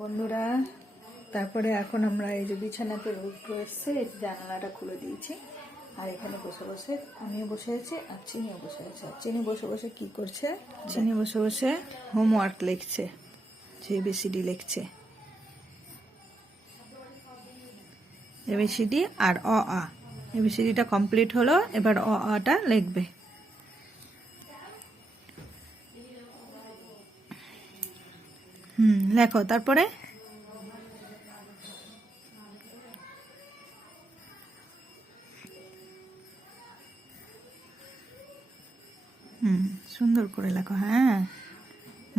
বন্ধুরা, তারপরে এখন আমরা এই যে বিছানাতে উঠে এসছে, জানালাটা খুলে দিয়েছি। আর এখানে বসে বসে আমিও বসে আছি আর চিনিও বসে আছে। আর চিনি বসে বসে কি করছে? চিনি বসে বসে হোমওয়ার্ক লিখছে, এবিসিডি লিখছে, এবিসিডি আর অ আ। এবিসিডিটা কমপ্লিট হলো, এবার অ আটা লিখবে। লেখো তারপরে। সুন্দর করে লেখো। হ্যাঁ,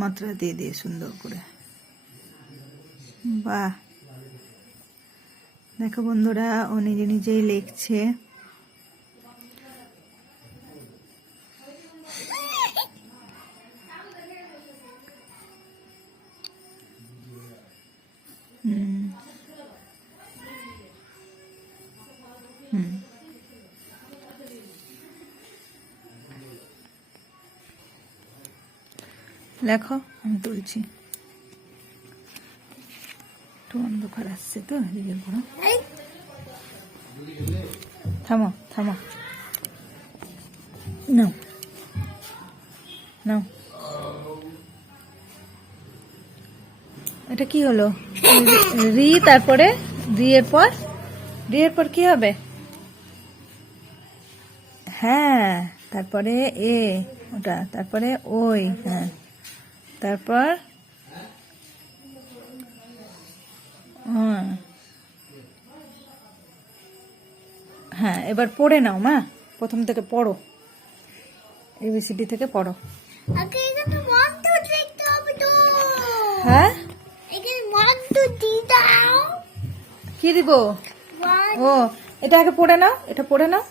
মাত্রা দিয়ে দিয়ে সুন্দর করে। বাহ, দেখো বন্ধুরা, ও নিজে নিজেই লিখছে। লেখো, আমি তুলছি। একটু অন্ধকার আসছে তো, এদিকে ঘোরো। থামো থামো, নাও নাও। এটা কি হলো? রি, তারপরে রি এর পর কি হবে? হ্যাঁ, তারপরে এ, ওটা, তারপরে ওই। হ্যাঁ, তারপর হ্যাঁ, এবার পড়ে নাও মা, প্রথম থেকে পড়ো, এবিসিডি থেকে পড়ো। হ্যাঁ, কি দিব? ও, এটা আগে পড়ে নাও, এটা পড়ে নাও।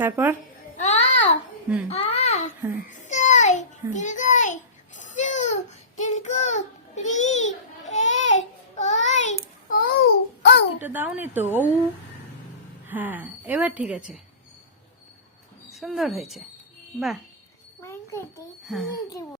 তারপর এটা দাওনি তো। হ্যাঁ, এবার ঠিক আছে, সুন্দর হয়েছে। বাহ। হ্যাঁ।